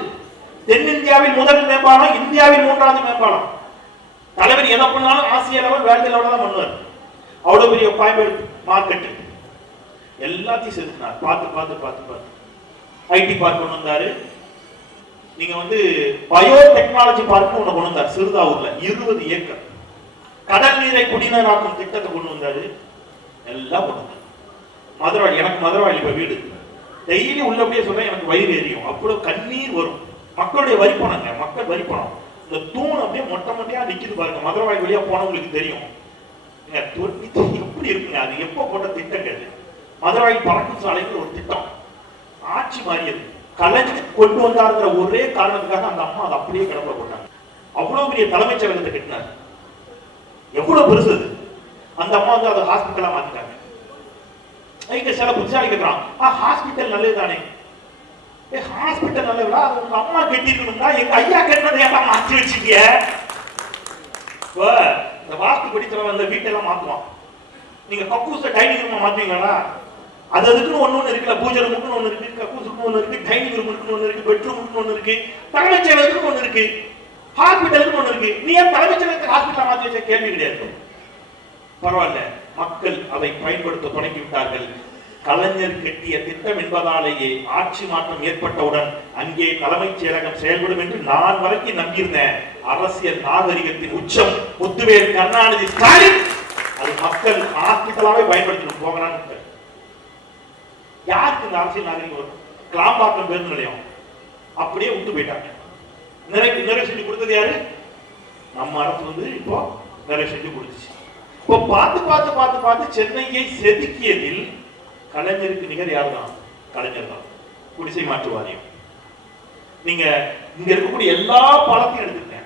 தென்னிந்தியாவில் முதல் மேம்பாலம், இந்தியாவில் 3வது மேம்பாலம். தலைவர் எதை பண்ணாலும் ஆசிய லெவல் வேர்ல்டு லெவல் தான் பண்ணுவார். அவ்வளவு பெரிய கோயம்பேடு மார்க்கெட் எல்லாத்தையும் செலுத்தினார். பார்த்து பார்த்து பார்த்து பார்த்து ஐடி பார்க் கொண்டு வந்தாரு. நீங்க வந்து பயோ டெக்னாலஜி பார்க் ஒண்ணு கொண்டு வந்தார் சிறுதாவூர்ல 20 ஏக்கர். கடல் நீரை குடிநீராக்கும் திட்டத்தை கொண்டு வந்தாரு. எல்லாம் கொண்டு வந்தார். மதுரை, எனக்கு மதுரவாயில் இப்ப வீடு, டெய்லி உள்ளபடியே சொல்ல எனக்கு வயிறு எரியும். அவ்வளவு கண்ணீர் வரும். மக்களுடைய வரிப்பணங்க, மக்கள் வரிப்பணம். இந்த தூண் அப்படியே மொட்டை மொட்டையா நிக்குது பாருங்க. மதுரவாயில் வழியா போனவங்களுக்கு தெரியும் எப்படி இருக்குங்க. அது எப்ப போட்ட திட்டங்கள். மதுரவாயில் பறக்கும் சாலைக்கு ஒரு திட்டம் ஆட்சி மாறியது. கலைஞர் கொண்டு வந்தாருங்கிற ஒரே காரணத்துக்காக அந்த அம்மா அதை அப்படியே கிடப்ப போட்டாங்க. அவ்வளவு பெரிய தலைமைச் செயலகத்தை கட்டினார். எவ்வளவு பெருசு அது. அந்த அம்மா வந்து அதை ஹாஸ்பிட்டலா மாத்திட்டாங்க. இங்க சில புத்திசாலி கேட்கிறான், ஹாஸ்பிட்டல் நல்லது தானே? ஹாஸ்பிட்டல் நல்லதா? உங்க அம்மா கட்டிருக்கணும்னா எங்க ஐயா கட்டினதை எல்லாம் மாற்றி வச்சுக்கிய. இந்த வாஸ்து படித்தவன் அந்த வீட்டெல்லாம் மாத்துவான். நீங்க கக்கூச டைனிங் ரூம் மாத்துவீங்களா? அது அதுக்குன்னு ஒண்ணு இருக்குல்ல. பூஜை ரூமுக்குன்னு ஒண்ணு இருக்கு, கக்கூசுக்கு ஒண்ணு இருக்கு, டைனிங் ரூமுக்கு ஒண்ணு இருக்கு, பெட்ரூமுக்கு ஒண்ணு இருக்கு, தலைமைச் செயலகத்துக்கு ஒண்ணு இருக்கு, ஹாஸ்பிட்டலுக்கு ஒண்ணு இருக்கு. நீ ஏன் தலைமைச் செயலகத்துக்கு ஹாஸ்பிட்டல் மாத்தி வச்ச? கேள்வி கிடையாது. பரவாயில்ல, மக்கள் அதை பயன்படுத்த தொடங்கி விட்டார்கள். கலைஞர் கட்டிய திட்டம் என்பதாலேயே ஆட்சி மாற்றம் ஏற்பட்டவுடன் அங்கே தலைமைச் செயலகம் செயல்படும் என்று நான் வரைக்கும் நம்பியிருந்தேன். அரசியல் நாகரிகத்தின் உச்சம் முத்துவேல் கருணாநிதி ஸ்டாலின் அது மக்கள் ஹாஸ்பிட்டலாவே பயன்படுத்தணும் போகிறான்னு. யாருக்கு இந்த அரசியல் நாகரிகம் வரும்? கிளாம்பாக்கம் பேருந்து நிலையம் அப்படியே விட்டு போயிட்டாங்க. நிறைய செஞ்சு கொடுத்தது யாரு? நம்ம அரசு வந்து இப்போ நிறைய செஞ்சு கொடுத்துச்சு. இப்போ பார்த்து பார்த்து பார்த்து பார்த்து சென்னையை செதுக்கியதில் கலைஞருக்கு நிகர் யார் தான்? கலைஞர் தான். குடிசை மாற்று வாரியம் நீங்க இங்க இருக்கக்கூடிய எல்லா பாலத்தையும் எடுத்துக்கங்க,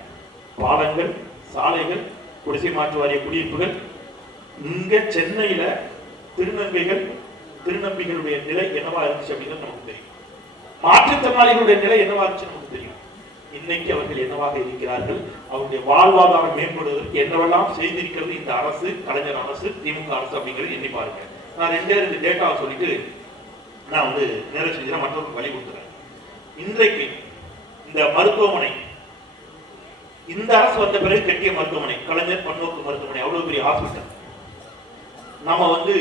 பாலங்கள், சாலைகள், குடிசை மாற்று வாரிய குடியிருப்புகள். இங்க சென்னையில திருநங்கைகளுடைய நிலை என்னவா இருந்துச்சு அப்படிங்கிறது நமக்கு தெரியும். மாற்றுத்திறனாளிகளுடைய நிலை என்னவா இருந்துச்சு நமக்கு தெரியும். இன்னைக்கு அவர்கள் என்னவாக இருக்கிறார்கள், அவருடைய வாழ்வாதாரம் மேம்படுவதற்கு என்னவெல்லாம் செய்திருக்கிறது இந்த அரசு, கலைஞர் அரசு, திமுக அரசு அப்படிங்கிறது எண்ணி பாருங்க. நான் ரெண்டு டேட்டாவை சொல்லிட்டு நான் வந்து நேரம் செஞ்சு மற்றவர்களுக்கு வழி கொடுத்துறேன். இன்றைக்கு இந்த மருத்துவமனை, இந்த அரசு வந்த பிறகு கட்டிய மருத்துவமனை, கலைஞர் பன்னோக்கு மருத்துவமனை, அவ்வளவு பெரிய ஹாஸ்பிட்டல். நம்ம வந்து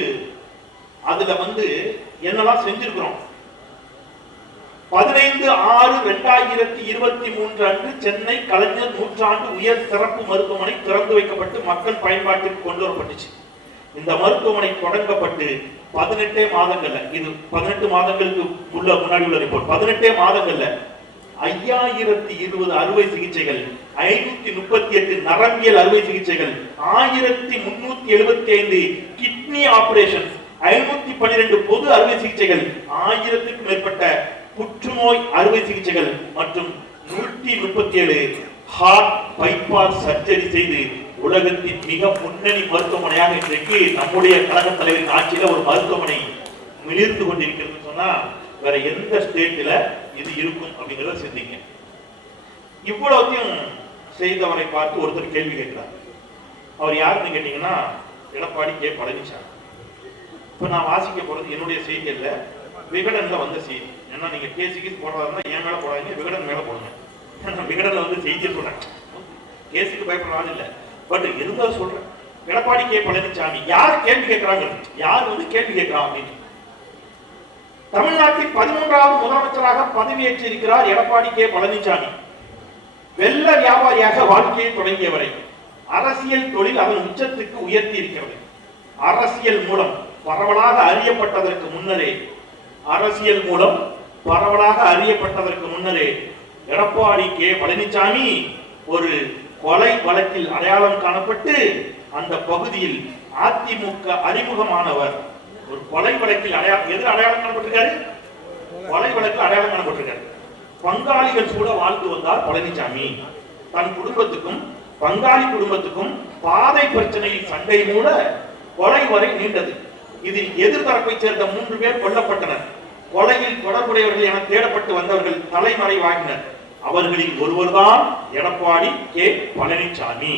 அதுல வந்து என்னெல்லாம் செஞ்சிருக்கிறோம். 15/6/2023 அன்று சென்னை கலைஞர் நூற்றாண்டு உயர் சிறப்பு மருத்துவமனை திறந்து வைக்கப்பட்டு மக்கள் பயன்பாட்டிற்கு கொண்டு வரப்பட்டுச்சு. இந்த மருத்துவமனை தொடங்கப்பட்டு 18 மாதங்கள்ல, இது 18 மாதங்களுக்கு முன்னாடி உள்ள ரிப்போர்ட், 18 மாதங்கள்ல 5020 அறுவை சிகிச்சைகள், 538 நரம்பியல் அறுவை சிகிச்சைகள், 1375 கிட்னி ஆபரேஷன், 512 பொது அறுவை சிகிச்சைகள், 1000க்கும் மேற்பட்ட புற்றுநோய் அறுவை சிகிச்சைகள் மற்றும் 137 ஹார்ட் பைபாஸ் சர்ஜரி செய்து உலகத்தின் மிக முன்னணி மருத்துவமனையாக இன்றைக்கு நம்முடைய கழக தலைவரின் ஆட்சியில ஒரு மருத்துவமனை மிளிர்ந்து கொண்டிருக்கிறது சொன்னா வேற எந்த ஸ்டேட்ல இது இருக்கும் அப்படிங்கறத சிந்திங்க. இவ்வளவுத்தையும் செய்தவரை பார்த்து ஒருத்தர் கேள்வி கேட்கிறார். அவர் யாருன்னு கேட்டீங்கன்னா எடப்பாடி கே பழனிசாமி. இப்ப நான் வாசிக்க போறது என்னுடைய செய்தியில விகடன்ல வந்த செய்தி. ஏன்னா நீங்க கேசிக்கு போடுறதா என் மேல போடாதீங்க, விகடன் மேல போடுங்க. விகடன்ல வந்து செய்தி சொல்றேன், கேஸுக்கு பயப்படுற ஆள் இல்ல, பட் இருந்தாலும் சொல்றேன். எடப்பாடி கே பழனிசாமி யார் கேள்வி கேட்கிறாங்க, யார் வந்து கேள்வி கேட்கிறான் அப்படின்னு. தமிழ்நாட்டின் 13வது முதலமைச்சராக பதவியேற்று இருக்கிறார் எடப்பாடி கே பழனிசாமி. வெள்ள வியாபாரியாக வாழ்க்கையை தொடங்கியவரை அரசியல் தொழில் அதன் உச்சத்துக்கு உயர்த்தி இருக்கிறது. அரசியல் மூலம் பரவலாக அறியப்பட்டதற்கு முன்னரே எடப்பாடி கே பழனிசாமி ஒரு கொலை வழக்கில் அடையாளம் காணப்பட்டு அந்த பகுதியில் அதிமுக அறிமுகமானவர். ஒரு கொலை வழக்கில் அடையாளம் காணப்பட்டிருக்காரு, கொலை வழக்கில் அடையாளம் காணப்பட்டிருக்காரு. பங்காளிகள் கூட வாழ்ந்து வந்தார் பழனிசாமி. தன் குடும்பத்துக்கும் பங்காளி குடும்பத்துக்கும் பாதை பிரச்சனையில் சண்டை மூட கொலை வரை நீண்டது. இதில் எதிர்த்தரப்பை சேர்ந்த 3 பேர் கொல்லப்பட்டனர். கொலையில் தொடர்புடையவர்கள் என தேடப்பட்டு வந்தவர்கள் தலைமறைவாகினர். அவர்களில் ஒருவர்தான் எடப்பாடி கே பழனிசாமி.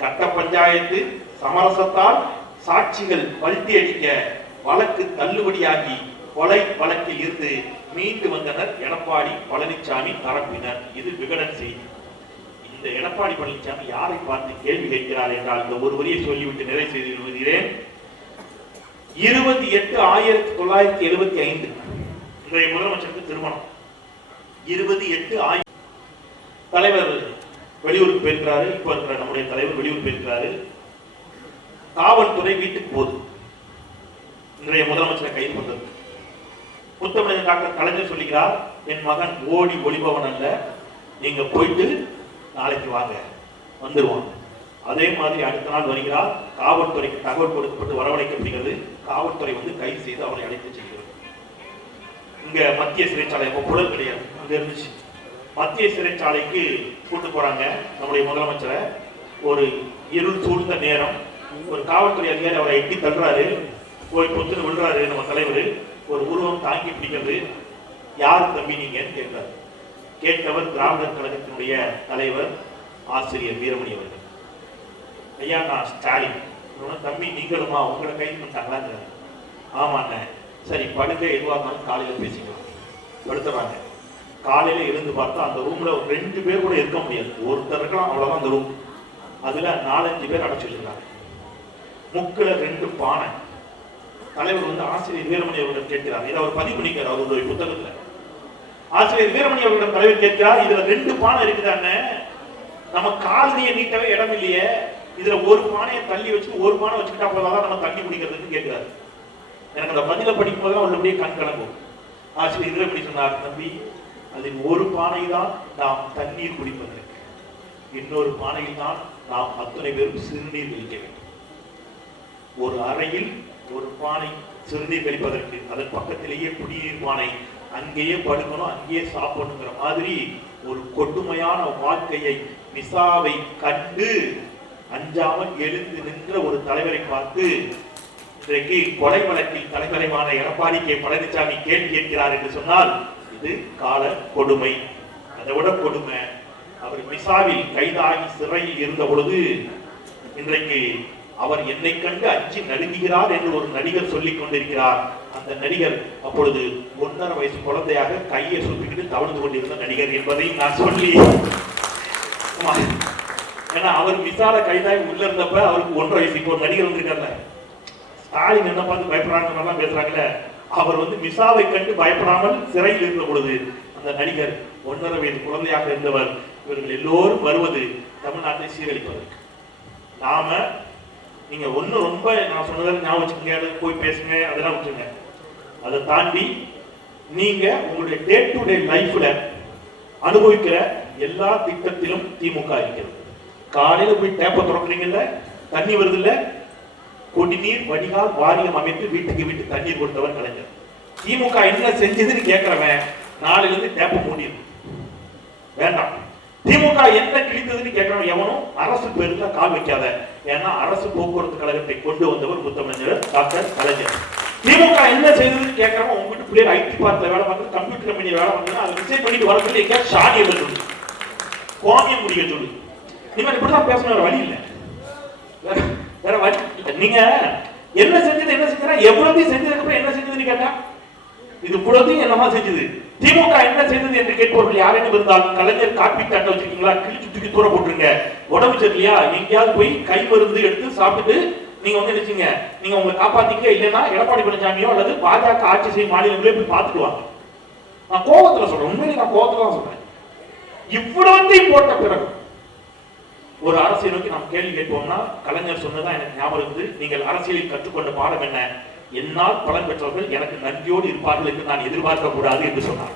கட்ட பஞ்சாயத்து சமரசத்தால் சாட்சிகள் பல்டி அடிக்க வழக்கு தள்ளுபடியாகி கொலை வழக்கில் இருந்து மீண்டு வந்தனர் எடப்பாடி பழனிசாமி தரப்பினர். இது விகடன் செய்தி. இந்த எடப்பாடி பழனிசாமி யாரை பார்த்து கேள்வி கேட்கிறார் என்றால் இந்த ஒரு வரியை சொல்லிவிட்டு நிறைவு செய்து வருகிறேன். 28/1975 இன்றைய முதலமைச்சருக்கு திருமணம். 28 தலைவர் வெளியூருக்கு போயிருக்கிறாரு. இப்ப இருக்கிற நம்முடைய தலைவர் வெளியூர் போயிருக்கிறாரு. காவல்துறை வீட்டுக்கு போகுது இன்றைய முதலமைச்சரை கைது பண்றது. முத்தமிழர் டாக்டர் கலைஞர் சொல்லிக்கிறார், என் மகன் ஓடி ஒளிபவன் அல்ல, நீங்க போயிட்டு நாளைக்கு வாங்க, வந்துருவாங்க. அதே மாதிரி அடுத்த நாள் வருகிறார். காவல்துறைக்கு தகவல் கொடுக்கப்பட்டு வரவழைக்கப்படுகிறது. காவல்துறை வந்து கைது செய்து அவரை அழைத்து செல்கிறது. இங்க மத்திய சிறைச்சாலை புழல் கிடையாது, அங்க இருந்துச்சு. மத்திய சிறைச்சாலைக்கு கூட்டு போறாங்க நம்முடைய முதலமைச்சரை. ஒரு இருள் சூழ்ந்த நேரம். ஒரு காவல்துறை அதிகாரி அவரை எட்டி தள்ளுறாரு, போய் பொத்துன்னு விழுறாரு. நம்ம தலைவர் ஒரு உருவம் தாங்கி பிடிக்கிறது. யார் தம்பி நீங்கன்னு கேட்கிறார். கேட்டவர் திராவிடர் கழகத்தினுடைய தலைவர் ஆசிரியர் வீரமணி அவர்கள். ஐயா நான் ஸ்டாலின். தம்பி நீங்களுமா, உங்களை கைது பண்ணிட்டாங்களா? ஆமாண்ண. சரி படுக்க எதுவாக இருந்தாலும் காலையில பேசிக்கலாம். படுத்துறாங்க. காலையில இருந்து பார்த்தா அந்த ரூம்ல 2 பேர் கூட இருக்க முடியாது, ஒருத்தர் இருக்கலாம், அவ்வளவுதான் அந்த ரூம். அதுல 4-5 பேர் அடைச்சு வச்சிருக்காங்க. முக்குல 2 பானை. தலைவர் வந்து ஆசிரியர் வீரமணி அவர்கள் கேட்கிறார். இதை அவர் பதிவு பண்ணிக்கிறார் அவருடைய புத்தகத்துல. ஆசிரியர் வீரமணி அவர்களிடம் தலைவர் கேட்கிறார், இதுல 2 பானை இருக்குதானே, நம்ம காலனியை நீட்டவே இடம் இல்லையே, இதுல ஒரு பானையை தள்ளி வச்சு ஒரு பானை வச்சுக்கிட்டா போதாதான் நம்ம தண்ணி குடிக்கிறதுன்னு கேட்கிறாரு. எனக்கு அந்த பதில படிக்கும் போது உள்ளபடியே கண் கலங்கும். ஆசிரியர் வீரமணி சொன்னார், தம்பி அதில் ஒரு பானை தான் நாம் தண்ணீர் குடிப்பதற்கு, இன்னொரு பானையில் தான் நாம் அத்தனை பேரும் சிறுநீர் கழிக்க வேண்டும். ஒரு அறையில் ஒரு பானை சிறுநீர் கழிப்பதற்கு, அதன் பக்கத்திலேயே குடிநீர் பானை, அங்கேயே படுக்கணும், அங்கேயே சாப்பிடணுங்கிற மாதிரி ஒரு கொடுமையான வாழ்க்கையை மிசாவை கண்டு அஞ்சாமல் எழுந்து நின்ற ஒரு தலைவரை பார்த்து இன்றைக்கு கொலை வழக்கில் தலைவரைமான எடப்பாடி கே பழனிசாமி கேள்வி கேட்கிறார் என்று சொன்னால் இது கால கொடுமை. அதை விட கொடுமை, அவர் மிசாவில் கைதாகி சிறையில் இருந்த பொழுது இன்றைக்கு அவர் என்னை கண்டு அஞ்சி நடுங்குகிறார் என்று ஒரு நடிகர் சொல்லிக் கொண்டிருக்கிறார். அந்த நடிகர் அப்பொழுது 1.5 வயசு குழந்தையாக கையை சுத்திக்கிட்டு தவழ்ந்து கொண்டிருந்த நடிகர் என்பதை நான் சொல்லி, ஏன்னா அவர் மிசால கைதாகி உள்ள இருந்தப்ப அவருக்கு 1.5 வயசு. இப்போ ஒரு நடிகர் வந்திருக்காருல, ஸ்டாலின் என்ன பார்த்து பயப்படுறாங்க பேசுறாங்கல்ல, அவர் மிசாவை கண்டு பயப்படாமல் சிறையில் இருந்த பொழுது அந்த நடிகர் 1.5 வயது குழந்தையாக இருந்தவர். இவர்கள் எல்லோரும் வருவது தமிழ்நாட்டை சீரழிப்பதற்கு. நாம நீங்க ஒண்ணு ரொம்ப நான் சொன்னதை ஞாபகம் வச்சுக்கோங்க, போய் பேசுங்க, அதெல்லாம் விட்டுருங்க. அதை தாண்டி நீங்க உங்களுடைய டே டு டே லைஃப்ல அனுபவிக்கிற எல்லா திட்டத்திலும் திமுக இருக்கிறது. காலையில போய் டேப்பை திறக்கிறீங்கல்ல, தண்ணி வருது இல்ல, குடிநீர் வடிகால் வாரியம் அமைத்து வீட்டுக்கு வீட்டு தண்ணீர் கொடுத்தவர் கலைஞர். திமுக என்ன செஞ்சதுன்னு கேட்கிறவன் நாளையில இருந்து டேப்பை மூடிடும் வேண்டாம். திமுக என்ன கிழித்ததுன்னு கேட்கிறவன் எவனும் அரசு பேருல கால் வைக்காத. ஏன்னா அரசு போக்குவரத்து கழகத்தை கொண்டு வந்தவர் முத்தமிழர் டாக்டர் கலைஞர். திமுக என்ன செய்ததுன்னு கேட்கிறவன் உங்க வீட்டு பிள்ளைகள் ஐடி பார்ட்ல வேலை பார்த்து கம்ப்யூட்டர் கம்பெனி வேலை பார்த்து அதை விஜய் பண்ணிட்டு வர சொல்லி எங்கேயா ஷாடி எழுத சொல்லு, கோமியம் முடிக்க சொல்லு. நீங்க இப்படிதான் பேசணும், வேற வழி இல்லை, வேற வழி இல்லை. நீங்க என்ன செஞ்சது என்ன செஞ்சா எவ்வளவு செஞ்சதுக்கு அப்புறம் என்ன செஞ்சதுன்னு கேட்டா இது இவ்வளவு என்னமா செஞ்சது. திமுக என்ன செய்தது என்று கேட்பவர்கள் யாரேனும் இருந்தால் கலைஞர் காப்பி தட்டை வச்சிருக்கீங்களா, கிழிச்சு தூக்கி தூர போட்டுருங்க. உடம்பு சரியில்லையா, எங்கேயாவது போய் கை மருந்து எடுத்து சாப்பிட்டு நீங்க நினைச்சீங்க நீங்க உங்களை காப்பாத்திக்க, இல்லைன்னா எடப்பாடி பழனிசாமியோ அல்லது பாஜக ஆட்சி செய்யும் மாநிலங்களே போய் பார்த்துடுவாங்க. நான் கோபத்துல சொல்றேன், உண்மையிலே நான் கோபத்துல தான் சொல்றேன். இவ்வளவு போட்ட பிறகு ஒரு அரசியல் நோக்கி நாம் கேள்வி கேட்போம்னா கலைஞர் சொன்னதான் எனக்கு ஞாபகம் இருந்து, நீங்கள் அரசியலில் கற்றுக்கொண்ட பாடம் என்ன, என்னால் பலன் பெற்றவர்கள் எனக்கு நன்றியோடு இருப்பார்கள் என்று நான் எதிர்பார்க்க கூடாது என்று சொன்னார்.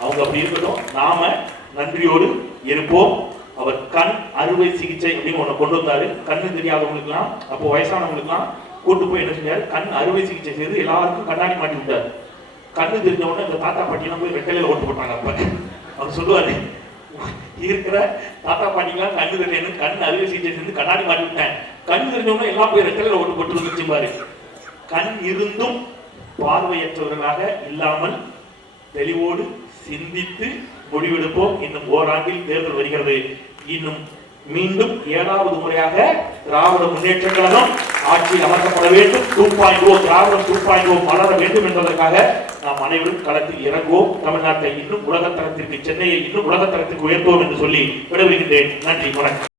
அவங்க அப்படி இருக்கட்டும், நாம நன்றியோடு இருப்போம். அவர் கண் அறுவை சிகிச்சை அப்படின்னு ஒண்ணு கொண்டு வந்தாரு. கண்ணு தெரியாதவங்களுக்குலாம், அப்போ வயசானவங்களுக்குலாம் கூட்டு போய் என்ன செஞ்சாரு, கண் அறுவை சிகிச்சை செய்து எல்லாருக்கும் கண்ணாடி மாட்டி விட்டாரு. கண்ணு தெரிஞ்ச உடனே இந்த தாத்தா பாட்டிலாம் போய் வெட்டலையில ஓட்டு போட்டாங்க. அப்ப அவர் சொல்லுவாரு, இருக்கிற தாத்தா பாட்டிலாம் கண்ணு தெரியணும், கண் அறுவை சிகிச்சை செஞ்சு கண்ணாடி மாட்டி விட்டேன், கண் தெரிஞ்சவங்க எல்லாம் போய் ரெட்டலையில ஓட்டு போட்டு வந்துச்சு பாரு. கண் இருந்தும் பார்வையற்றவர்களாக இல்லாமல் தெளிவோடு சிந்தித்து முடிவெடுப்போம். இன்னும் ஓராண்டில் தேர்தல் வருகிறது. இன்னும் மீண்டும் 7வது முறையாக திராவிட முன்னேற்ற கழகம் ஆட்சியில் அமர்த்தப்பட வேண்டும். 2.0 திராவிடம் 2.0 மலர வேண்டும் என்பதற்காக நாம் அனைவரும் களத்தில் இறங்குவோம். தமிழ்நாட்டை இன்னும் உலகத்தரத்திற்கு, சென்னையை இன்னும் உலகத்தரத்திற்கு உயர்த்துவோம் என்று சொல்லி விடைபெறுகின்றேன். நன்றி, வணக்கம்.